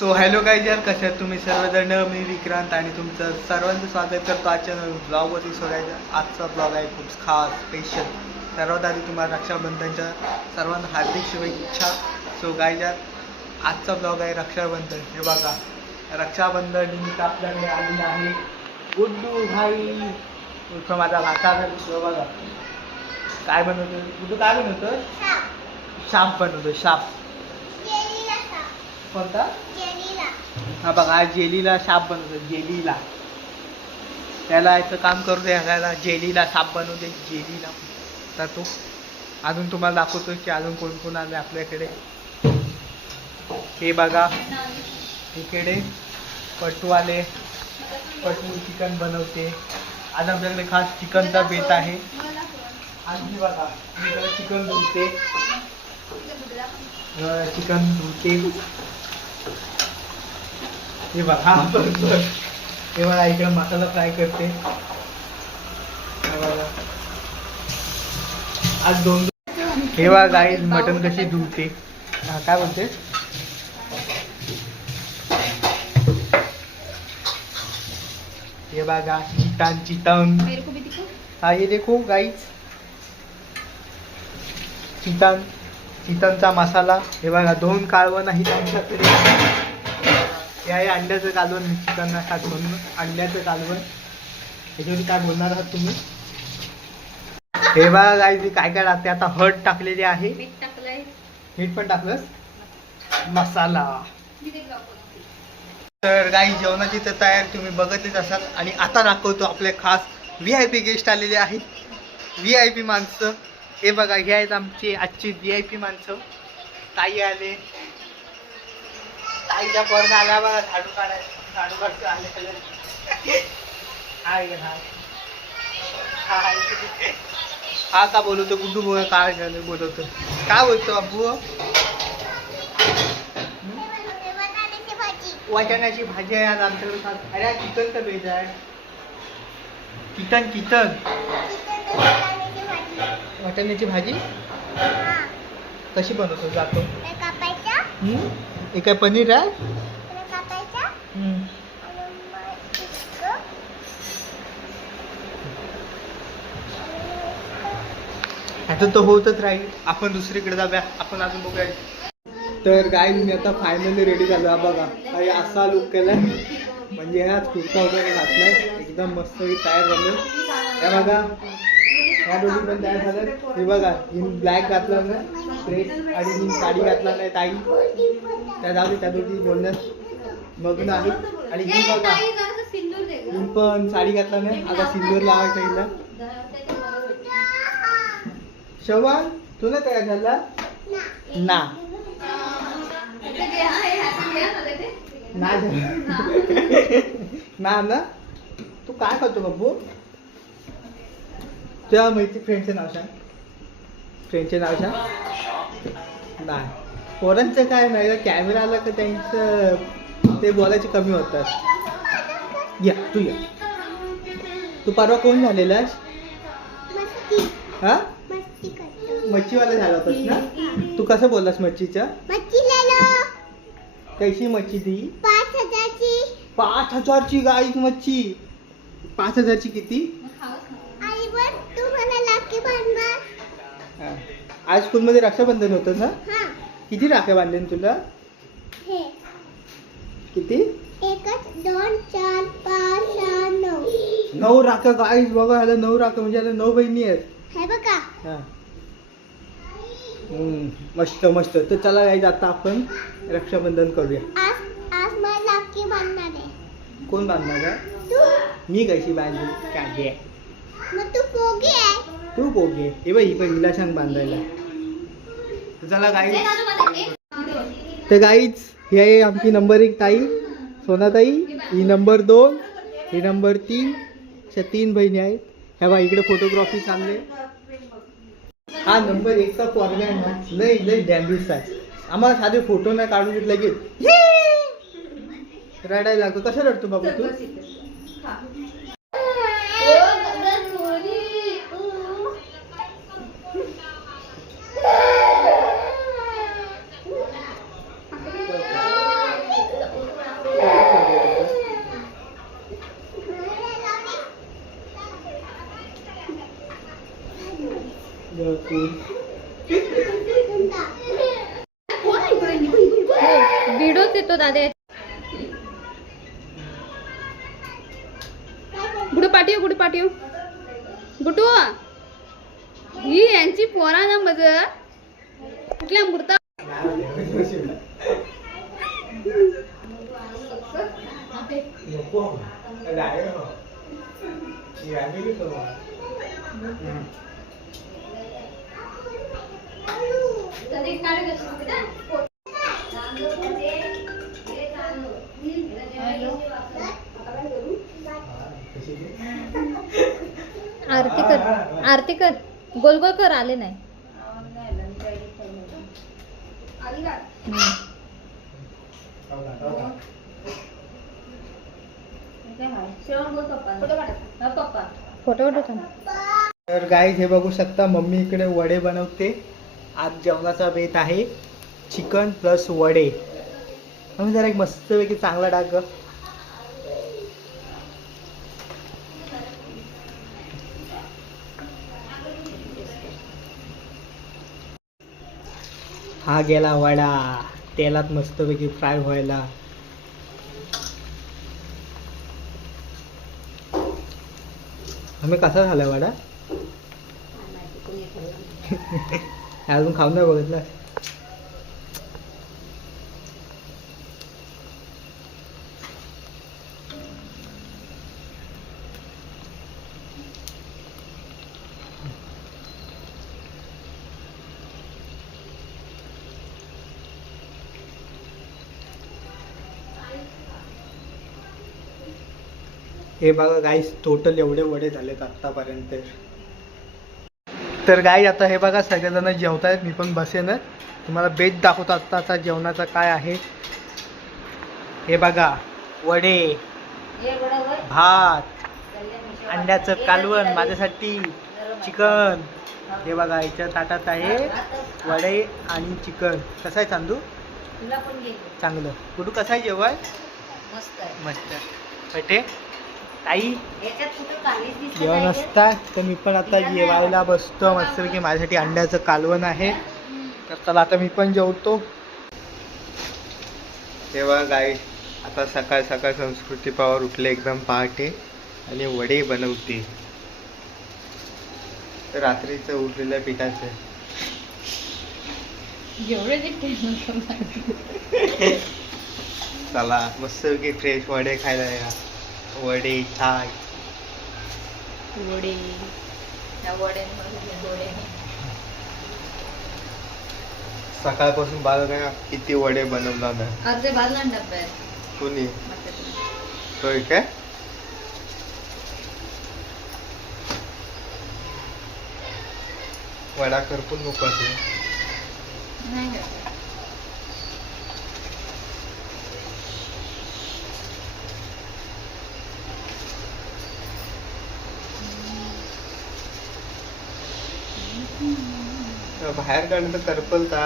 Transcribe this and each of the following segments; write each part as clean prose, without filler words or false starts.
So hello guys यार, कसे आहेत तुम्ही सर्वजण. मी विक्रांत आणि तुमचं सर्वांचं स्वागत करतो आजच्या ब्लॉगवरती. सोडायचं आजचा ब्लॉग आहे खूप खास स्पेशल. सर्वात आधी तुम्हाला रक्षाबंधनच्या सर्वांना हार्दिक शुभेच्छा. सो गाईज यार, आजचा ब्लॉग आहे रक्षाबंधन. हे बघा, रक्षाबंधन निमित्त आपल्याकडे आलेलं आहे गुड्डू भाई उर्फ माझा भाचा. बघा काय बनवतो गुड्डू, काय बनवतो? शाप बनवतो. शाप कोणता? हा बघा, आज जेलीला साप बनवतो. जेलीला त्याला याचं काम करू दे, ह्याला जेलीला साप बनवू दे. जेलीला तर तो अजून तुम्हाला दाखवतो की अजून कोण कोण आले आपल्याकडे. हे बघा, इकडे पटू आले. पटू चिकन बनवते. आज आमच्याकडे खास चिकनचा बेत आहे. आणि बघा, इकडे चिकन धुते. चिकन धुते. हे बघा, हे बघा इकडे मसाला फ्राय करते. आज दोन. हे बघा गाईज, मटन कशी धुते. हा काय बोलते? हे बघा चिकन. हा ये देखो गाईज, चिकनचा मसाला. हे बघा, 2 कालवण आहेत आमच्याकडे. हे आहे अंड्याचं कालवण. चिकन खात म्हणून अंड्याचं कालवण. ह्याच्यावर काय बोलणार आहात तुम्ही? हे बघा गाईज, काय काय टाकते आता. हळद टाकलेली आहे. मीठ पण टाकलंस. मसाला. तर गाईज, जेवणाची तर तयार तुम्ही बघतच असाल. आणि आता दाखवतो आपले खास VIP गेस्ट आलेले आहेत. VIP माणसं. हे बघा, हे आहेत आमची आजची VIP माणसं. ताई आले. ताईच्या पोरानं आला बघा, झाडू काढायला. झाडू काढतो आले. हा का बोलवतो गुड्डू बोल. काय झालं बोलवतो? काय बोलतो बाबू? वाटाण्याची भाजी आहे आज आमच्याकडे. अरे चिकनचा बेज आहे. चिकन वाटाण्याची भाजी कशी बनवतो जातो? हे काय पनीर आहे? आता तो होतच राहील. आपण दुसरीकडे जाऊया. आपण अजून बघूया. तर गाईज, मी आता फायनली रेडी झालो. बघा, काही असा लुक केलाय. म्हणजे ह्याच कुर्ता वगैरे घातलाय. एकदम मस्त तयार झालो. हे बघा, ह्या दोघी पण तयार झाल्यात. हे बघा, हिन ब्लॅक घातला ना ड्रेस आणि हिन साडी घातला नाही. ताई त्या जाऊ त्या दोघी बोलण्यात मग्न आहे. आणि ही बघा, हिन पण साडी घातला नाही. आता सिंदूर लावायचा हिला. शवान, तू नाही तयार झाला ना? ना तू काय करतो बाबू? तुझ्या मैत्री फ्रेंडचे नाव सांग. फ्रेंडचे नाव सांग. नाही, पोरांचं काय नाही. कॅमेरा आला का त्यांचं ते बोलायचे कमी होतात. या तू या. तू परवा कोण झालेलास? हा, मच्छीवाला झाला होतास ना? तू कसं बोललास मच्छीच्या? कैसी मच्छी दी? 5,000ची गाईच मच्छी. 5,000ची किती? आज स्कूलमध्ये रक्षाबंधन होतं ना? किती राख्या बांधले तुला? किती? 1 2 4 5 6 9. 9 राख्या गाईज. बघा, ह्याला 9 राख्या म्हणजे ह्याला 9 बहिणी आहेत. हे बघा. हा, मस्त मस्त. तर चला गाईज, आता आपण रक्षाबंधन करूया. आज मला राखी बांधणार आहे. कोण बांधणार आहे? तू. मी कशी बांधू? काय मग तू पोगी आहे. तू पोगे. हे बाई, पण हिला सांग बांधायला. चला गाईज. तर गाईज, ही आहे आमची नंबर 1 ताई सोनाताई. ही नंबर 2. ही नंबर 3. अशा 3 बहिणी आहेत. ह्या बाई इकडे फोटोग्राफी चालले. हा नंबर 1चा पोरगा आहे ना, लय डॅम्बिस आहे. आम्हाला साधे फोटो नाही काढून घेतला की रडायला लागतो. कसं रडतो बाबा तू? कोण व्हिडिओच येतो दादा. गुडू पाठीव गुडू पाठीव गुडू ही यांची पोरा ना मज कुठल्या मूर्ता नको आरती कर आरती कर गोल गोल कर आले नाही. Photo photo. तर गाईज हे बघू शकता मम्मी इकडे वडे बनवते. आज जेवणाचा बेत आहे चिकन प्लस वडे. मम्मी जरा एक मस्तपैकी चांगला डाग. हा गेला वडा तेलात मस्तपैकी फ्राय व्हायला. आम्ही कसा झाला वडा अजून खाऊन नाही बघितलं. हे बघा गाईस टोटल एवढे वडे झालेत आत्तापर्यंत. तर गाई आता हे बघा सगळेजण जेवत आहेत. मी पण बसेन तुम्हाला बेत दाखवतो आत्ताचा जेवणाचा काय आहे. हे बघा वडे भात अंड्याचं कालवण माझ्यासाठी चिकन. हे बघा याच्या ताटात आहे वडे आणि चिकन. कसं आहे चांदू चांगलं. कुठं कसं आहे जेवण मस्त पेटे ताई जेवण असतात. तर मी पण आता जेवायला बसतो मस्तपैकी. माझ्यासाठी अंड्याचं कालवण आहे. तर चला आता मी पण जेवतो. तेव्हा गाई आता सकाळ सकाळ संस्कृती पावर उठले एकदम पहाटे आणि वडे बनवते. तर रात्रीचं उरलेल्या पिठाचं चला मस्तपैकी फ्रेश वडे खायला या. वडे छाय वडे सकाळपासून बाळा किती वडे बनवला ना. अर्धे बाजला डब्बा कोणी होय काय. वडा करपून नको असेल. नाही बाहेर काढलं तर करपल का.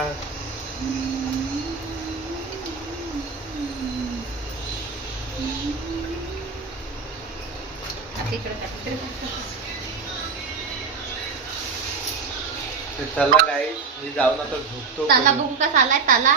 चला गाई मी जाऊन आता झोपतो. ताला बुंका आलाय ताला.